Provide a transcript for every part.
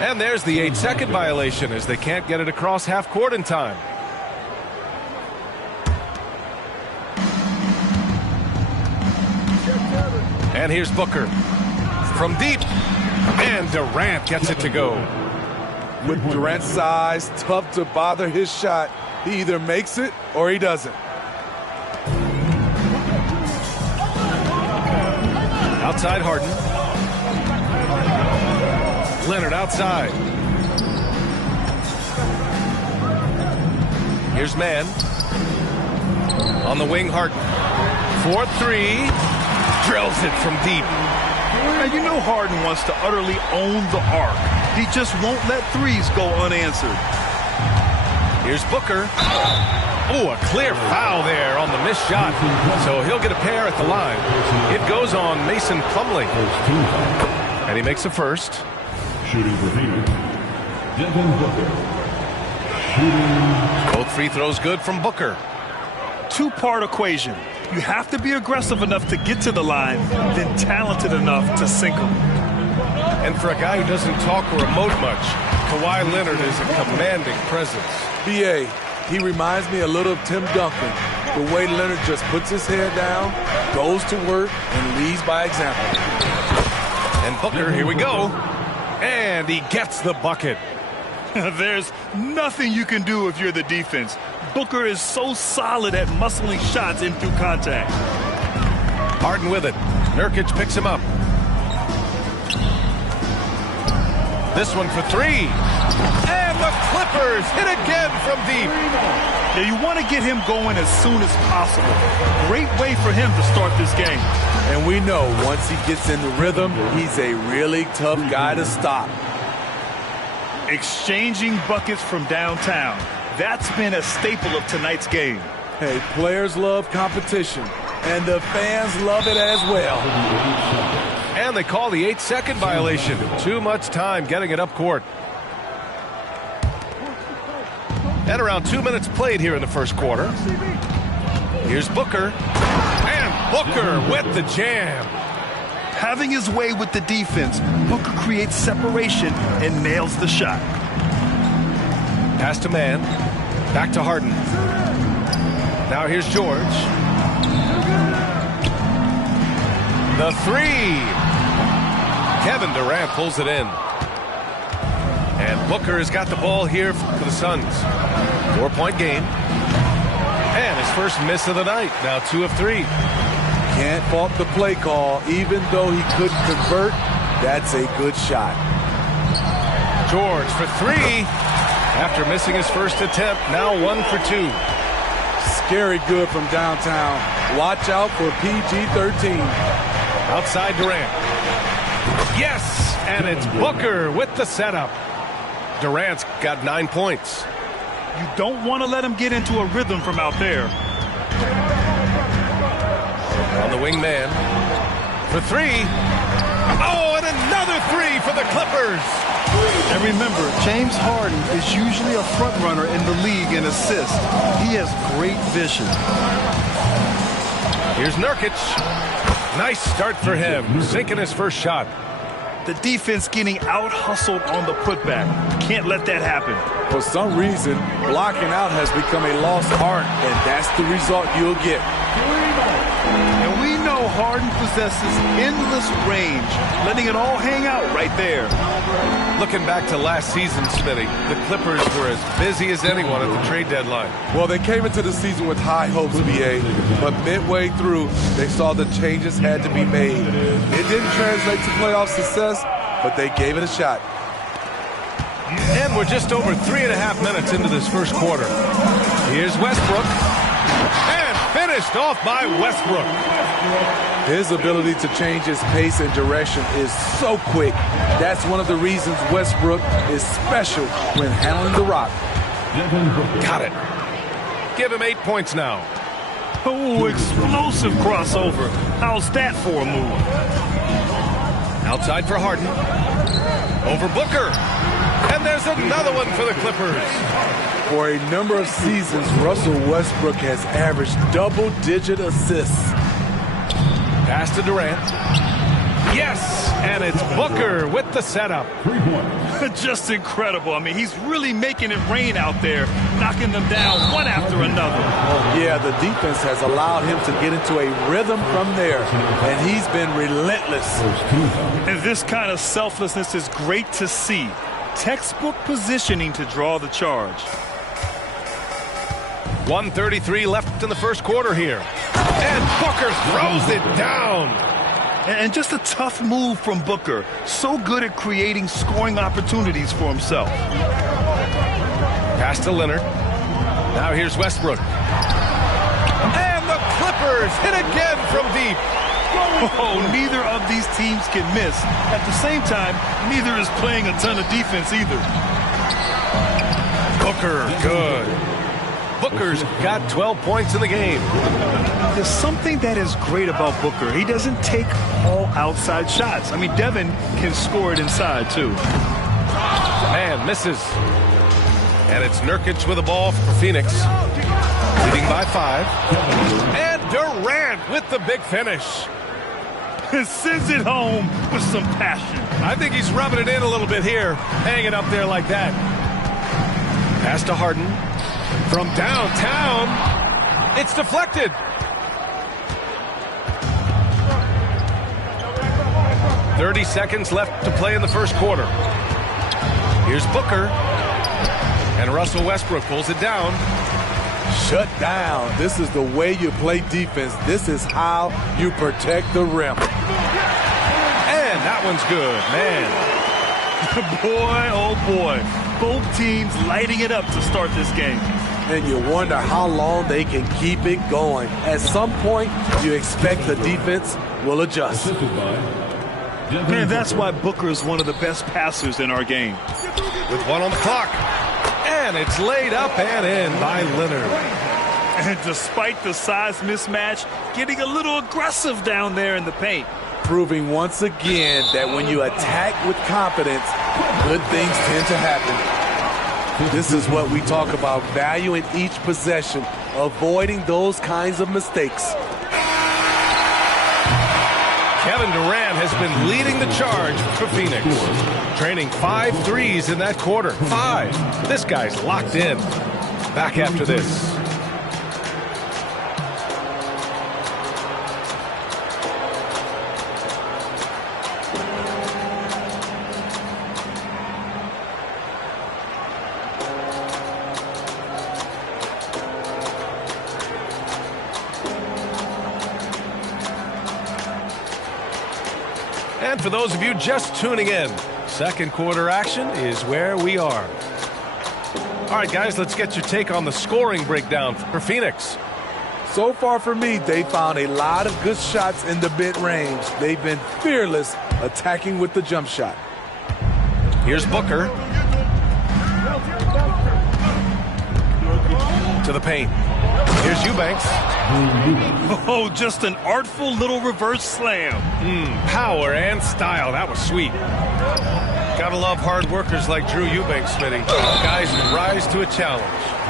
And there's the 8-second violation as they can't get it across half court in time. And here's Booker from deep, and Durant gets it to go. With Durant's size, tough to bother his shot. He either makes it or he doesn't. Outside Harden. Leonard outside. Here's Mann. On the wing, Harden. 4-3. Drills it from deep. And you know Harden wants to utterly own the arc. He just won't let threes go unanswered. Here's Booker. Oh, a clear foul there on the missed shot. So he'll get a pair at the line. It goes on Mason Plumlee. And he makes a first. Shooting for Phoenix, Devin Booker. Shooting. Both free throws good from Booker. Two-part equation. You have to be aggressive enough to get to the line, then talented enough to sink them. And for a guy who doesn't talk or emote much, Kawhi Leonard is a commanding presence. B.A., he reminds me a little of Tim Duncan. The way Leonard just puts his head down, goes to work, and leads by example. And Booker, here we go. And he gets the bucket. There's nothing you can do if you're the defense. Booker is so solid at muscling shots in through contact. Harden with it. Nurkic picks him up. This one for three. And the Clippers hit again from deep. Yeah, you want to get him going as soon as possible. Great way for him to start this game. And we know once he gets in the rhythm, he's a really tough guy to stop. Exchanging buckets from downtown. That's been a staple of tonight's game. Hey, players love competition, and the fans love it as well. And they call the 8-second violation. Too much time getting it up court. And around 2 minutes played here in the first quarter. Here's Booker. And Booker with the jam. Having his way with the defense, Booker creates separation and nails the shot. Pass to Mann. Back to Harden. Now here's George. The three. Kevin Durant pulls it in. And Booker has got the ball here for the Suns. 4-point game. And his first miss of the night. Now 2 of 3. Can't fault the play call. Even though he couldn't convert, that's a good shot. George for 3. After missing his first attempt, now 1 for 2. Scary good from downtown. Watch out for PG-13. Outside Durant. Yes, and it's Booker with the setup. Durant's got 9 points. You don't want to let him get into a rhythm from out there. On the wing man. For 3. Oh, and another 3 for the Clippers. And remember, James Harden is usually a front runner in the league in assists. He has great vision. Here's Nurkic. Nice start for him, sinking his first shot. The defense getting out-hustled on the putback. Can't let that happen. For some reason, blocking out has become a lost art, and that's the result you'll get. And we know Harden possesses endless range, letting it all hang out right there. Looking back to last season, Smitty, the Clippers were as busy as anyone at the trade deadline. Well, they came into the season with high hopes, BA, but midway through, they saw the changes had to be made. It didn't translate to playoff success, but they gave it a shot. And we're just over 3.5 minutes into this first quarter. Here's Westbrook. And finished off by Westbrook. His ability to change his pace and direction is so quick. That's one of the reasons Westbrook is special when handling the rock. Got it. Give him 8 points now. Oh, explosive crossover. How's that for a move? Outside for Harden. Over Booker. And there's another one for the Clippers. For a number of seasons, Russell Westbrook has averaged double-digit assists. Pass to Durant. Yes, and it's Booker with the setup. 3 points. Just incredible. I mean, he's really making it rain out there, knocking them down one after another. Yeah, the defense has allowed him to get into a rhythm from there, and he's been relentless. And this kind of selflessness is great to see. Textbook positioning to draw the charge. 1:33 left in the first quarter here. And Booker throws it down. And just a tough move from Booker. So good at creating scoring opportunities for himself. Pass to Leonard. Now here's Westbrook. And the Clippers hit again from deep. Oh, neither of these teams can miss. At the same time, neither is playing a ton of defense either. Booker, good. Booker's got 12 points in the game. There's something that is great about Booker. He doesn't take all outside shots. I mean, Devin can score it inside, too. Man misses. And it's Nurkic with the ball for Phoenix. Leading by 5. And Durant with the big finish. Sends it home with some passion. I think he's rubbing it in a little bit here. Hanging up there like that. Pass to Harden. From downtown. It's deflected. "30 seconds left to play in the first quarter. Here's Booker. And Russell Westbrook pulls it down. Shut down. This is the way you play defense. This is how you protect the rim. And that one's good, man. Boy, oh boy. Both teams lighting it up to start this game. And you wonder how long they can keep it going. At some point, you expect the defense will adjust. Man, that's why Booker is one of the best passers in our game. With 1 on the clock. And it's laid up and in by Leonard. And despite the size mismatch, getting a little aggressive down there in the paint. Proving once again that when you attack with confidence, good things tend to happen. This is what we talk about, valuing each possession, avoiding those kinds of mistakes. Kevin Durant has been leading the charge for Phoenix. Training 5 threes in that quarter. 5. This guy's locked in. Back after this. And for those of you just tuning in, second quarter action is where we are. All right, guys, let's get your take on the scoring breakdown for Phoenix. So far for me, they found a lot of good shots in the mid-range. They've been fearless attacking with the jump shot. Here's Booker. To the paint. Here's Eubanks. Oh, just an artful little reverse slam. Power and style. That was sweet. Gotta love hard workers like Drew Eubanks, Smitty. Guys who rise to a challenge.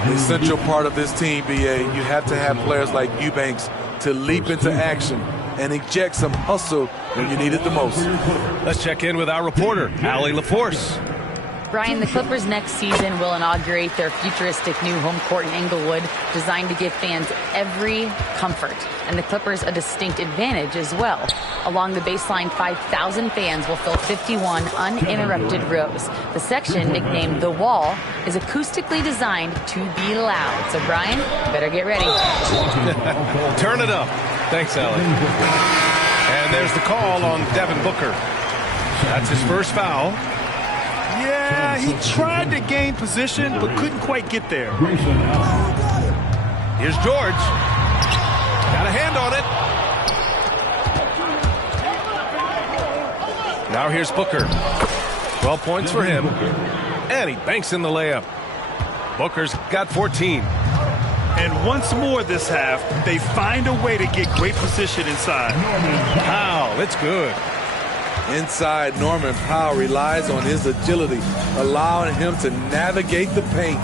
The essential part of this team, BA, you have to have players like Eubanks to leap into action and inject some hustle when you need it the most. Let's check in with our reporter, Allie LaForce. Brian, the Clippers next season will inaugurate their futuristic new home court in Inglewood, designed to give fans every comfort. And the Clippers a distinct advantage as well. Along the baseline, 5,000 fans will fill 51 uninterrupted rows. The section, nicknamed The Wall, is acoustically designed to be loud. So, Brian, you better get ready. Turn it up. Thanks, Allie. And there's the call on Devin Booker. That's his first foul. Yeah, he tried to gain position, but couldn't quite get there. Here's George. Got a hand on it. Now here's Booker. 12 points for him. And he banks in the layup. Booker's got 14. And once more this half, they find a way to get great position inside. Wow, it's good. Inside, Norman Powell relies on his agility, allowing him to navigate the paint.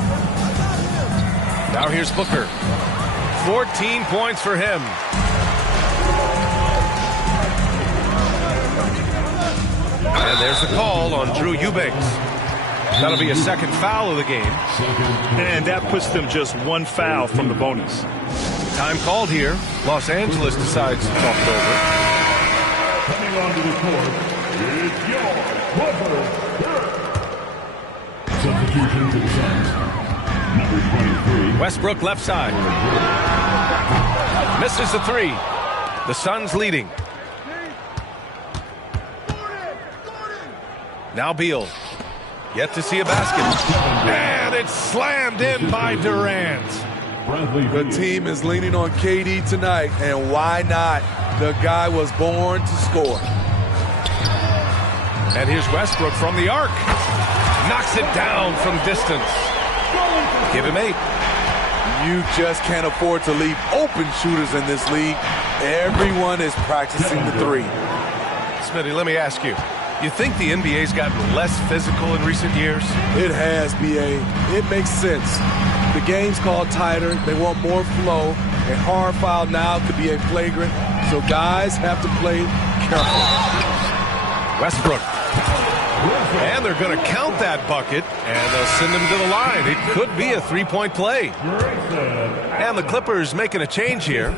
Now here's Booker. 14 points for him. And there's the call on Drew Eubanks. That'll be a second foul of the game. And that puts them just one foul from the bonus. Time called here. Los Angeles decides to talk it over. Coming onto the court is your Clippers. Substitution for the Suns. Number 23. Westbrook left side. Misses the three. The Suns leading. Now Beal. Yet to see a basket. And it's slammed in by Durant. The team is leaning on KD tonight, and why not? The guy was born to score. And here's Westbrook from the arc. Knocks it down from distance. Give him 8. You just can't afford to leave open shooters in this league. Everyone is practicing the three. Smitty, let me ask you. You think the NBA's gotten less physical in recent years? It has, BA. It makes sense. The game's called tighter. They want more flow. A hard foul now could be a flagrant, so guys have to play careful. Westbrook. And they're going to count that bucket, and they'll send him to the line. It could be a three-point play. And the Clippers making a change here.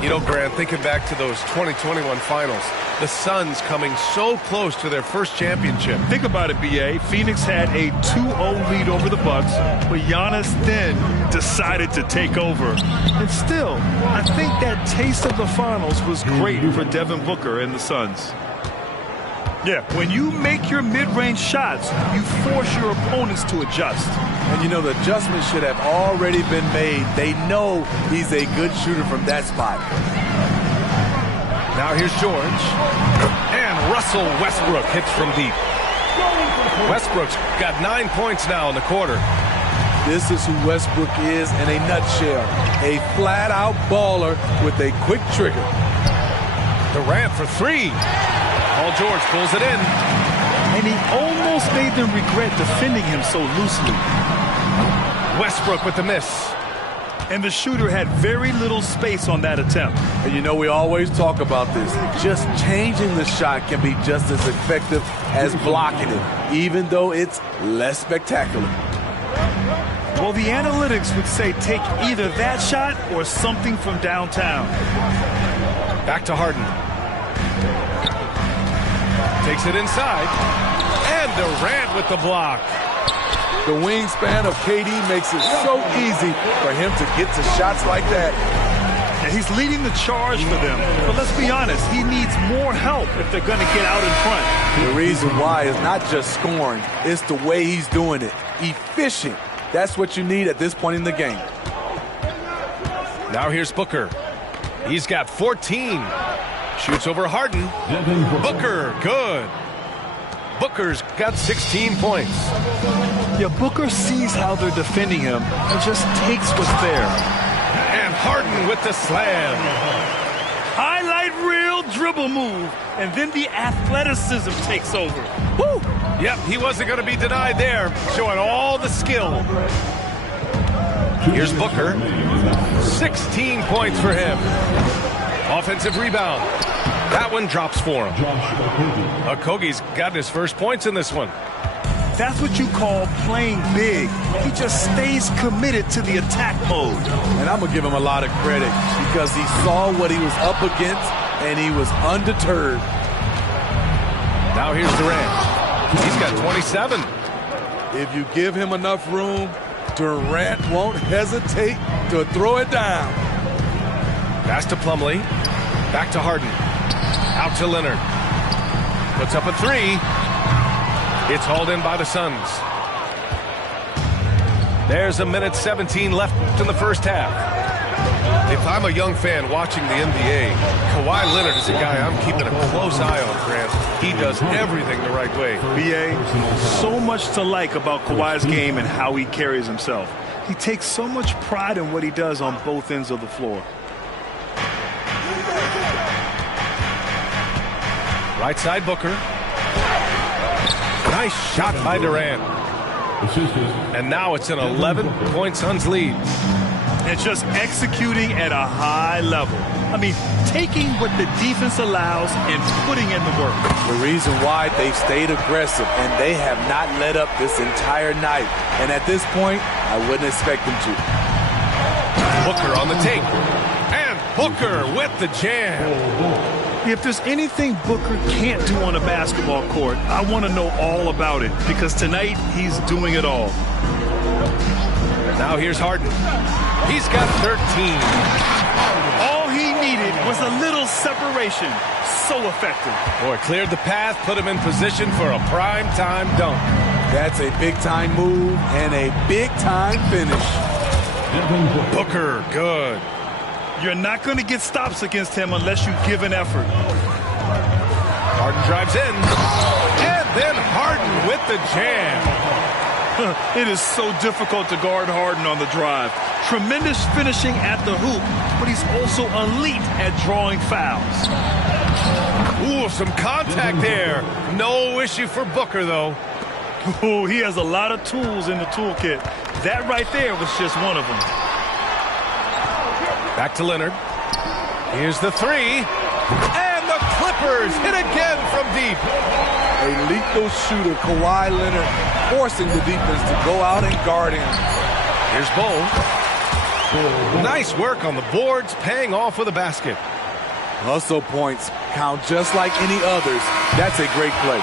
You know, Grant, thinking back to those 2021 finals, the Suns coming so close to their first championship. Think about it, BA. Phoenix had a 2-0 lead over the Bucks, but Giannis then decided to take over. And still, I think that taste of the finals was great for Devin Booker and the Suns. Yeah, when you make your mid-range shots, you force your opponents to adjust. And you know, the adjustment should have already been made. They know he's a good shooter from that spot. Now here's George. And Russell Westbrook hits from deep. Westbrook's got 9 points now in the quarter. This is who Westbrook is in a nutshell. A flat-out baller with a quick trigger. Durant for 3. Paul George pulls it in. And he almost made them regret defending him so loosely. Westbrook with the miss. And the shooter had very little space on that attempt. And you know, we always talk about this. Just changing the shot can be just as effective as blocking it, even though it's less spectacular. Well, the analytics would say take either that shot or something from downtown. Back to Harden. Takes it inside. And Durant with the block. The wingspan of KD makes it so easy for him to get to shots like that. And he's leading the charge for them. But let's be honest, he needs more help if they're going to get out in front. The reason why is not just scoring, it's the way he's doing it. Efficient. That's what you need at this point in the game. Now here's Booker. He's got 14. Shoots over Harden. Booker, good. Booker's got 16 points. Yeah, Booker sees how they're defending him and just takes what's there. And Harden with the slam. Highlight reel dribble move. And then the athleticism takes over. Woo! Yep, he wasn't going to be denied there. Showing all the skill. Here's Booker. 16 points for him. Offensive rebound. That one drops for him. Okogie's gotten his first points in this one. That's what you call playing big. He just stays committed to the attack mode. And I'm going to give him a lot of credit because he saw what he was up against and he was undeterred. Now here's Durant. He's got 27. If you give him enough room, Durant won't hesitate to throw it down. Pass to Plumlee. Back to Harden. Out to Leonard. Puts up a 3. It's hauled in by the Suns. There's a minute 17 left in the first half. If I'm a young fan watching the NBA, Kawhi Leonard is a guy I'm keeping a close eye on, Grant. He does everything the right way. BA, so much to like about Kawhi's game and how he carries himself. He takes so much pride in what he does on both ends of the floor. Right side Booker. Nice shot by Durant. And now it's an 11-point Suns lead. and just executing at a high level. I mean, taking what the defense allows and putting in the work. The reason why they've stayed aggressive and they have not let up this entire night. And at this point, I wouldn't expect them to. Booker on the take. And Booker with the jam. If there's anything Booker can't do on a basketball court, I want to know all about it, because tonight he's doing it all. Now here's Harden. He's got 13. All he needed was a little separation. So effective. Boy, cleared the path, put him in position for a prime-time dunk. That's a big-time move and a big-time finish. Booker, good. You're not going to get stops against him unless you give an effort. Harden drives in. And then Harden with the jam. It is so difficult to guard Harden on the drive. Tremendous finishing at the hoop, but he's also elite at drawing fouls. Ooh, some contact there. No issue for Booker, though. Ooh, he has a lot of tools in the toolkit. That right there was just one of them. Back to Leonard. Here's the three. And the Clippers hit again from deep. A lethal shooter, Kawhi Leonard, forcing the defense to go out and guard him. Here's Bull. Nice work on the boards, paying off with a basket. Hustle points count just like any others. That's a great play.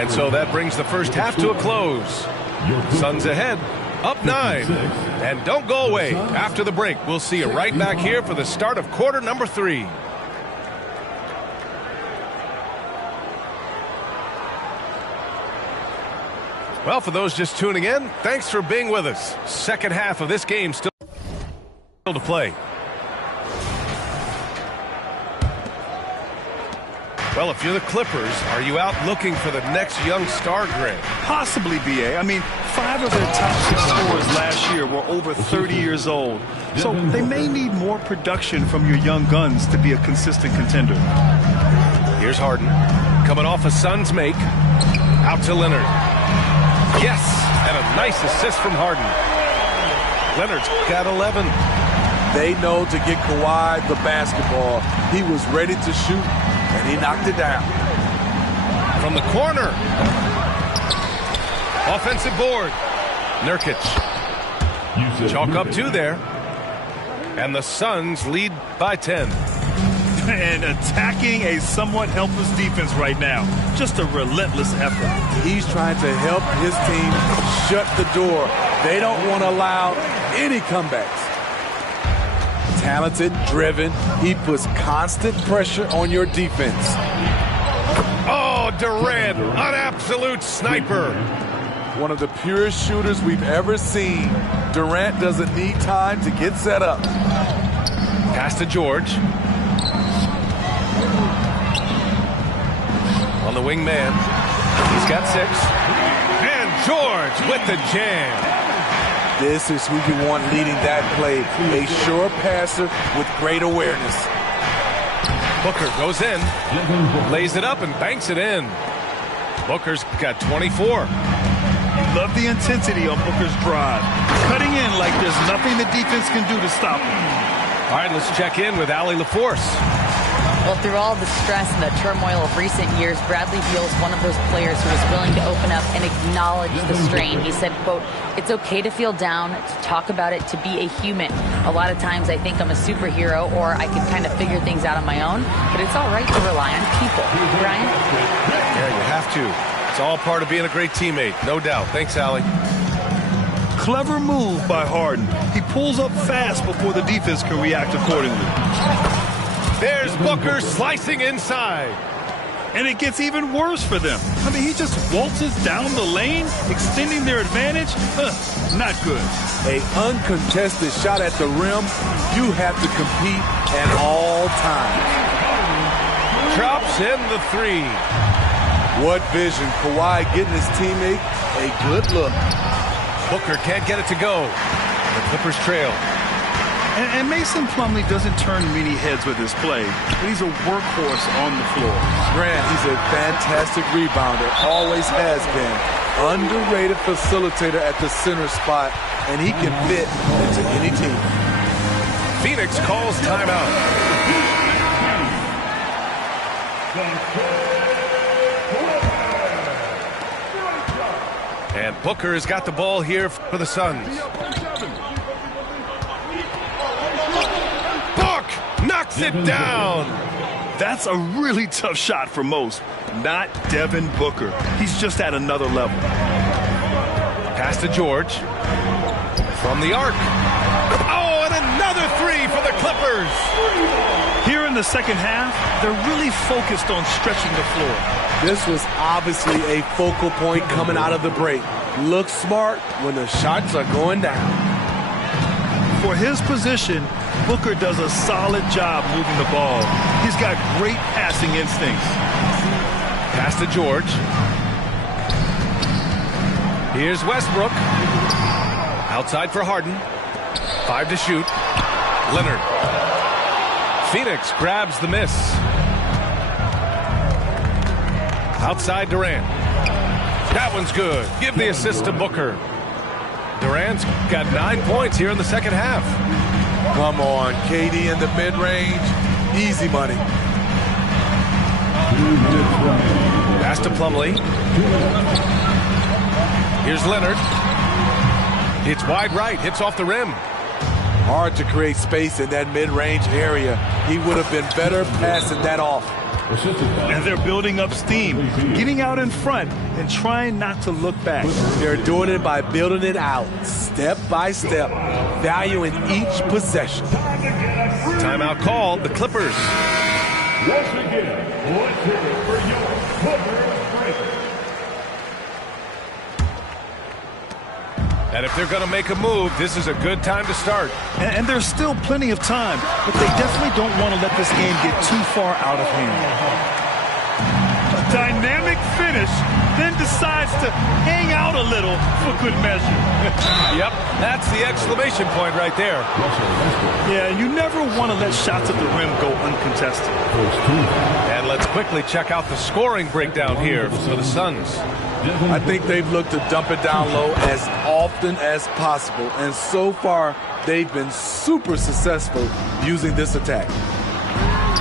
And so that brings the first half to a close. Suns ahead, up 9. And don't go away. After the break, we'll see you right back here for the start of quarter number 3. Well, for those just tuning in, thanks for being with us. Second half of this game still to play. Well, if you're the Clippers, are you out looking for the next young star, Greg? Possibly, B.A. I mean, 5 of their top 6 scorers last year were over 30 years old. So they may need more production from your young guns to be a consistent contender. Here's Harden. Coming off a Suns make. Out to Leonard. Yes, and a nice assist from Harden. Leonard's got 11. They know to get Kawhi the basketball. He was ready to shoot, and he knocked it down. From the corner. Offensive board. Nurkic. Chalk up 2 there. And the Suns lead by 10. And attacking a somewhat helpless defense right now. Just a relentless effort. He's trying to help his team shut the door. They don't want to allow any comebacks. Talented, driven, he puts constant pressure on your defense. Oh, Durant, an absolute sniper. One of the purest shooters we've ever seen. Durant doesn't need time to get set up. Pass to George. On the wing man. He's got 6. And George with the jam. This is who you want leading that play. A sure passer with great awareness. Booker goes in, lays it up and banks it in. Booker's got 24. Love the intensity on Booker's drive. Cutting in like there's nothing the defense can do to stop him. All right, let's check in with Allie LaForce. Well, through all the stress and the turmoil of recent years, Bradley Beal's one of those players who is willing to open up and acknowledge the strain. He said, quote, "It's okay to feel down, to talk about it, to be a human. A lot of times I think I'm a superhero or I can kind of figure things out on my own, but it's all right to rely on people." Brian? Yeah, you have to. It's all part of being a great teammate, no doubt. Thanks, Allie. Clever move by Harden. He pulls up fast before the defense can react accordingly. There's Booker slicing inside. And it gets even worse for them. I mean, he just waltzes down the lane, extending their advantage. Not good. A uncontested shot at the rim. You have to compete at all times. Drops in the 3. What vision. Kawhi getting his teammate a good look. Booker can't get it to go. The Clippers trail. And Mason Plumlee doesn't turn many heads with his play, but he's a workhorse on the floor. Grant, he's a fantastic rebounder. Always has been. underrated facilitator at the center spot, and he can fit into any team. Phoenix calls timeout. And Booker has got the ball here for the Suns. Book knocks it down. That's a really tough shot for most. Not Devin Booker. He's just at another level. Pass to George. From the arc. Oh, and another three for the Clippers. Here in the second half, they're really focused on stretching the floor. This was obviously a focal point coming out of the break. Look smart when the shots are going down. For his position, Booker does a solid job moving the ball. He's got great passing instincts. Pass to George. Here's Westbrook. Outside for Harden. 5 to shoot. Leonard. Phoenix grabs the miss. Outside Durant. That one's good. Give the assist to Booker. Durant's got 9 points here in the second half. Come on, KD in the mid-range. Easy money. Pass to Plumlee. Here's Leonard. It's wide right. Hits off the rim. Hard to create space in that mid-range area. He would have been better passing that off. And they're building up steam, getting out in front and trying not to look back. They're doing it by building it out, step by step, valuing each possession. Timeout called. The Clippers. Once again, let's hear it for your Clippers. And if they're going to make a move, this is a good time to start. And there's still plenty of time, but they definitely don't want to let this game get too far out of hand. A dynamic finish, then decides to hang out a little for good measure. Yep, that's the exclamation point right there. Yeah, you never want to let shots at the rim go uncontested. And let's quickly check out the scoring breakdown here for the Suns. I think they've looked to dump it down low as often as possible, and so far they've been super successful using this attack.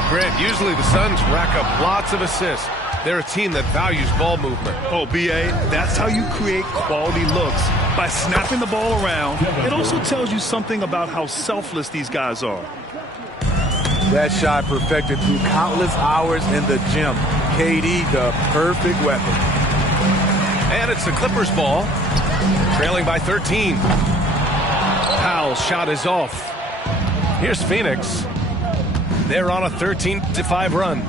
Grant, usually the Suns rack up lots of assists. They're a team that values ball movement. Oh, B.A., that's how you create quality looks, by snapping the ball around. It also tells you something about how selfless these guys are. That shot perfected through countless hours in the gym. KD, the perfect weapon. And it's the Clippers ball, trailing by 13. Powell's shot is off. Here's Phoenix. They're on a 13-5 run.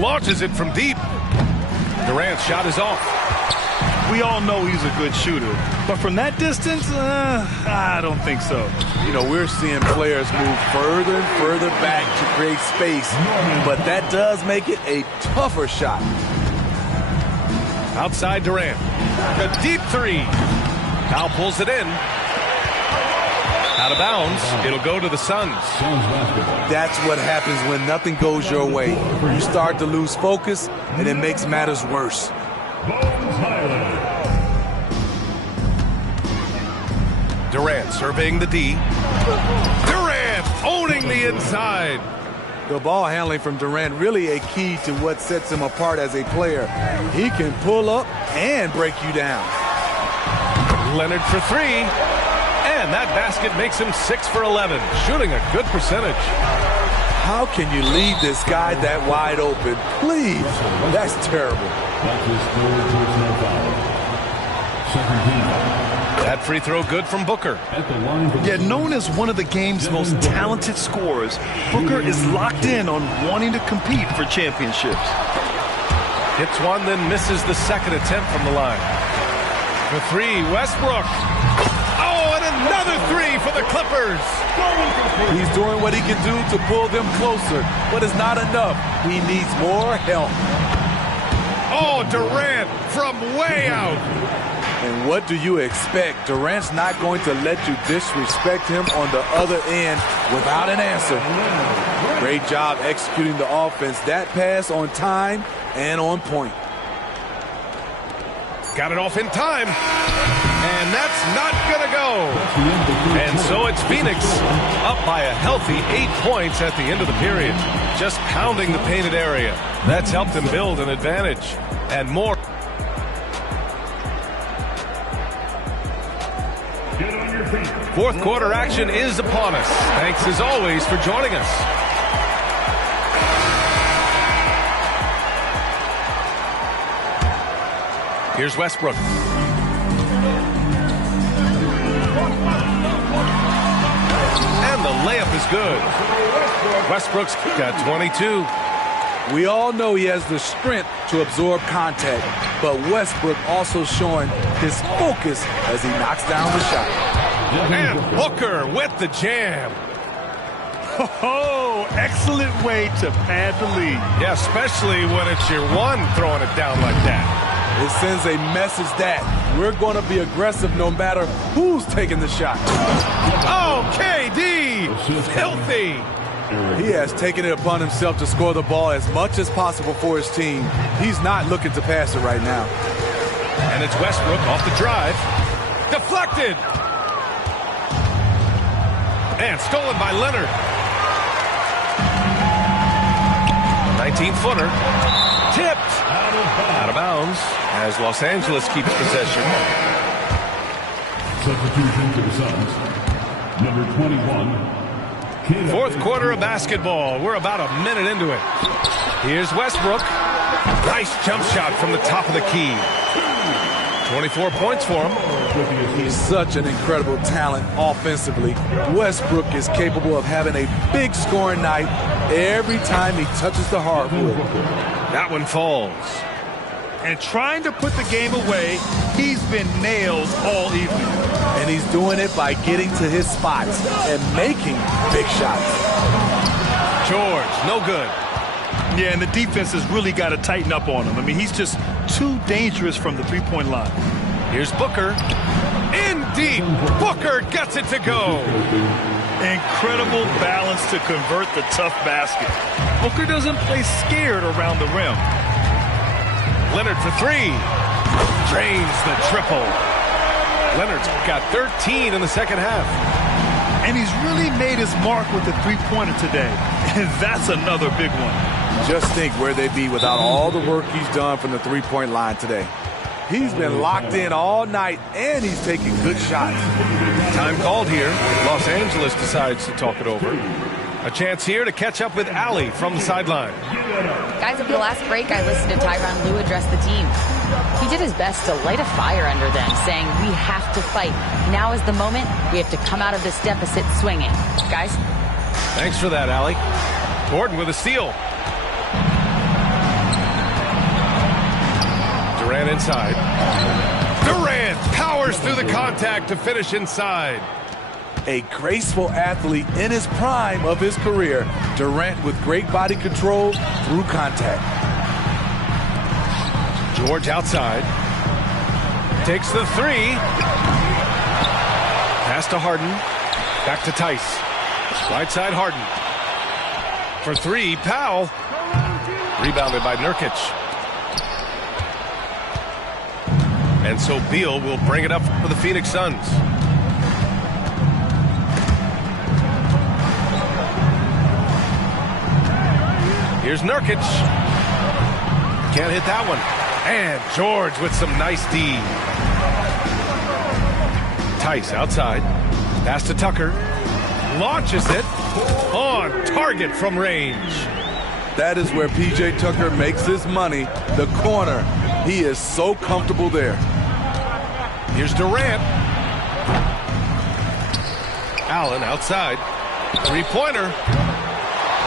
Launches it from deep. Durant's shot is off. We all know he's a good shooter, but from that distance, I don't think so. You know, we're seeing players move further and further back to create space, but that does make it a tougher shot. Outside Durant. The deep three. Now pulls it in. Out of bounds. It'll go to the Suns. That's what happens when nothing goes your way. You start to lose focus, and it makes matters worse. Durant surveying the D. Durant owning the inside. The ball handling from Durant really a key to what sets him apart as a player. He can pull up and break you down. Leonard for three. And that basket makes him 6 for 11, shooting a good percentage. How can you leave this guy that wide open? Please, that's terrible. That free throw good from Booker. Yet known as one of the game's most talented scorers, Booker is locked in on wanting to compete for championships. Hits one, then misses the second attempt from the line. For three, Westbrook. Oh, and another three for the Clippers. He's doing what he can do to pull them closer, but it's not enough. He needs more help. Oh, Durant from way out. And what do you expect? Durant's not going to let you disrespect him on the other end without an answer. Great job executing the offense. That pass on time and on point. Got it off in time. And that's not going to go. And so it's Phoenix up by a healthy 8 points at the end of the period. Just pounding the painted area. That's helped them build an advantage. And more. Fourth quarter action is upon us. Thanks as always for joining us. Here's Westbrook. And the layup is good. Westbrook's got 22. We all know he has the strength to absorb contact, but Westbrook also showing his focus as he knocks down the shot. And Booker with the jam. Oh, excellent way to pad the lead. Yeah, especially when it's your one throwing it down like that. It sends a message that we're going to be aggressive no matter who's taking the shot. Oh, KD! Filthy! He has taken it upon himself to score the ball as much as possible for his team. He's not looking to pass it right now. And it's Westbrook off the drive. Deflected! And stolen by Leonard. 19-footer. Tipped. Out of bounds as Los Angeles keeps possession. Substitution for the Suns. Number 21. Fourth quarter of basketball. We're about a minute into it. Here's Westbrook. Nice jump shot from the top of the key. 24 points for him. He's such an incredible talent offensively. Westbrook is capable of having a big scoring night every time he touches the hardwood. That one falls. And trying to put the game away, he's been nailed all evening. And he's doing it by getting to his spots and making big shots. George, no good. Yeah, and the defense has really got to tighten up on him. I mean, he's just too dangerous from the three-point line. Here's Booker. In deep. Booker gets it to go. Incredible balance to convert the tough basket. Booker doesn't play scared around the rim. Leonard for three. Drains the triple. Leonard's got 13 in the second half. And he's really made his mark with the three-pointer today. And that's another big one. Just think where they'd be without all the work he's done from the three-point line today. He's been locked in all night, and he's taking good shots. Time called here. Los Angeles decides to talk it over. A chance here to catch up with Allie from the sideline. Guys, at the last break, I listened to Tyronn Lue address the team. He did his best to light a fire under them, saying, we have to fight. Now is the moment. We have to come out of this deficit swinging. Guys? Thanks for that, Allie. Gordon with a steal. Durant inside. Durant powers through the contact to finish inside. A graceful athlete in his prime of his career. Durant with great body control through contact. George outside. Takes the three. Pass to Harden. Back to Tice. Right side Harden. For three, Powell. Rebounded by Nurkic. And so Beal will bring it up for the Phoenix Suns. Here's Nurkic. Can't hit that one. And George with some nice D. Tice outside. Pass to Tucker. Launches it. On target from range. That is where P.J. Tucker makes his money. The corner. He is so comfortable there. Here's Durant. Allen outside. Three-pointer.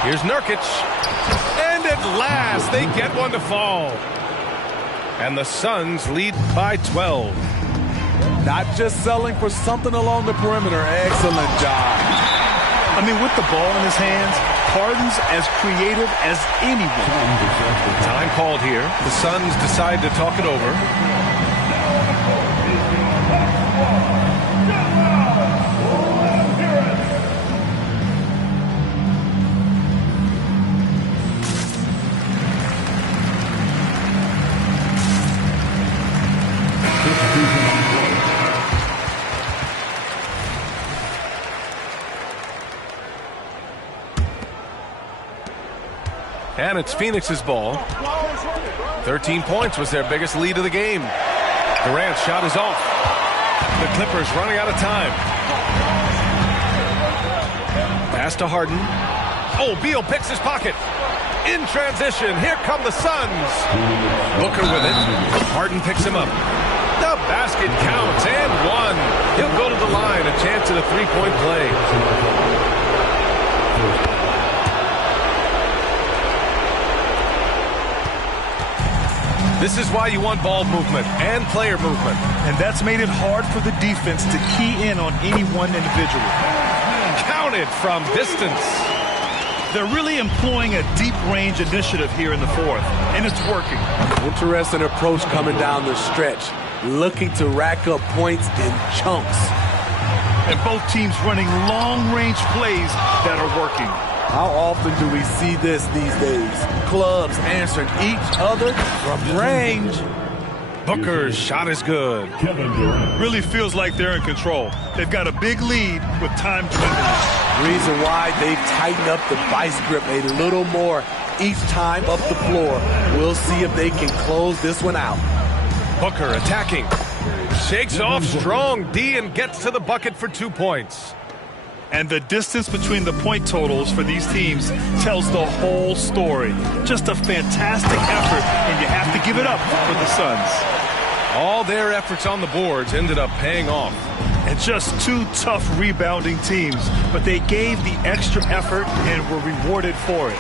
Here's Nurkic. And at last, they get one to fall. And the Suns lead by 12. Not just selling for something along the perimeter. Excellent job. I mean, with the ball in his hands, Harden's as creative as anyone. Time called here. The Suns decide to talk it over. And it's Phoenix's ball. 13 points was their biggest lead of the game. Durant's shot is off. The Clippers running out of time. Pass to Harden. Oh, Beal picks his pocket. In transition, here come the Suns. Booker with it. Harden picks him up. The basket counts and one. He'll go to the line, a chance at a three-point play. This is why you want ball movement and player movement. And that's made it hard for the defense to key in on any one individual. Counted from distance. They're really employing a deep range initiative here in the fourth, and it's working. Interesting approach coming down the stretch, looking to rack up points in chunks. And both teams running long-range plays that are working. How often do we see this these days? Clubs answering each other from range. Booker's shot is good. Really feels like they're in control. They've got a big lead with time dwindling. Reason why they've tightened up the vice grip a little more each time up the floor. We'll see if they can close this one out. Booker attacking. Shakes off strong D and gets to the bucket for 2 points. And the distance between the point totals for these teams tells the whole story. Just a fantastic effort, and you have to give it up for the Suns. All their efforts on the boards ended up paying off. And just two tough rebounding teams, but they gave the extra effort and were rewarded for it.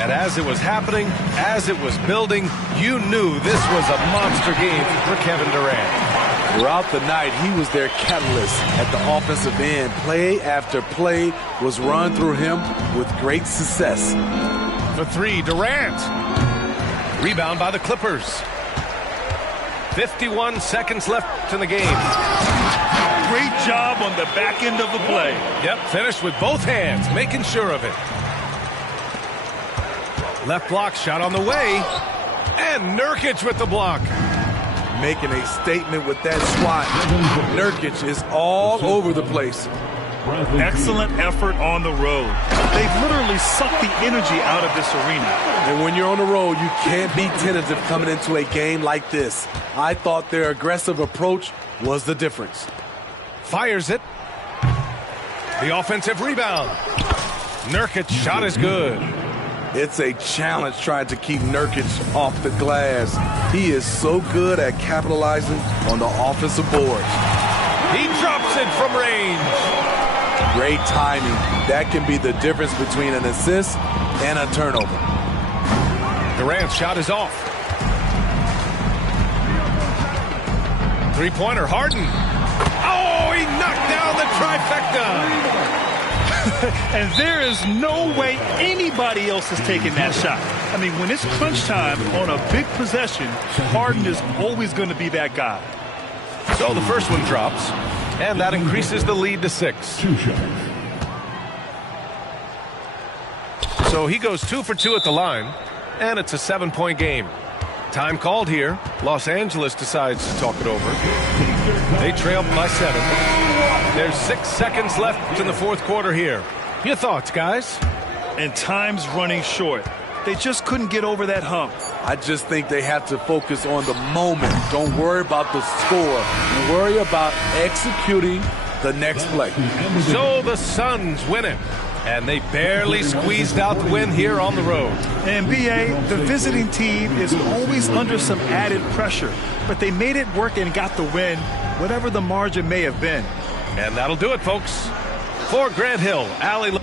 And as it was happening, as it was building, you knew this was a monster game for Kevin Durant. Throughout the night, he was their catalyst at the offensive end. Play after play was run through him with great success. For three, Durant. Rebound by the Clippers. 51 seconds left in the game. Great job on the back end of the play. Yep, finished with both hands, making sure of it. Left block shot on the way. And Nurkic with the block. Making a statement with that swat. Nurkic is all over the place. Excellent effort on the road. They've literally sucked the energy out of this arena. And when you're on the road, you can't be tentative coming into a game like this. I thought their aggressive approach was the difference. Fires it. The offensive rebound. Nurkic's shot is good. It's a challenge trying to keep Nurkic off the glass. He is so good at capitalizing on the offensive boards. He drops it from range. Great timing. That can be the difference between an assist and a turnover. Durant's shot is off. Three-pointer, Harden. Oh, he knocked down the trifecta. And there is no way anybody else is taking that shot. I mean, when it's crunch time on a big possession, Harden is always going to be that guy. So the first one drops, and that increases the lead to 6. So he goes 2 for 2 at the line, and it's a 7-point game. Time called here. Los Angeles decides to talk it over. They trail by 7. There's 6 seconds left in the fourth quarter here. Your thoughts, guys? And time's running short. They just couldn't get over that hump. I just think they have to focus on the moment. Don't worry about the score. Worry about executing the next play. So the Suns win it. And they barely squeezed out the win here on the road. And B.A., the visiting team is always under some added pressure. But they made it work and got the win, whatever the margin may have been. And that'll do it, folks. For Grant Hill, Allie...